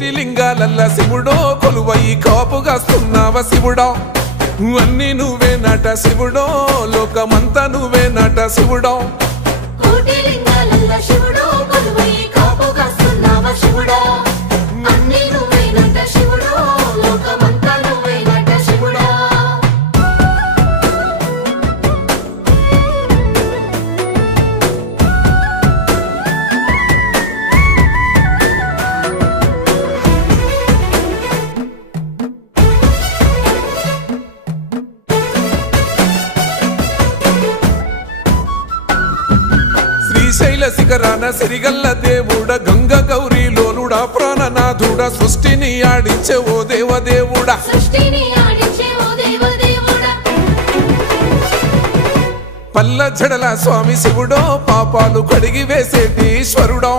కోటి లింగాలల్ల శివుడో కొలువయి కాపుగాస్తున్నావ శివుడా అన్ని నువ్వే నట శివుడో లోకమంతా నువ్వే నట శివుడో కోటి లింగాలల్ల శివుడో కొలువయి కాపుగాస్తున్నావ శివుడా అన్ని నువ్వే నట శివుడో లోకమంతా నువ్వే నట శివుడా శ్రీశైల శిఖరాన సిరిగల్ల దేవుడ గంగ గౌరీ లోలుడా ప్రాణనాథుడా సృష్టిని ఆడించే ఓ దేవదేవుడా పల్ల జడల స్వామి శివుడో పాపాలు కడిగి వేసేటి ఈశ్వరుడో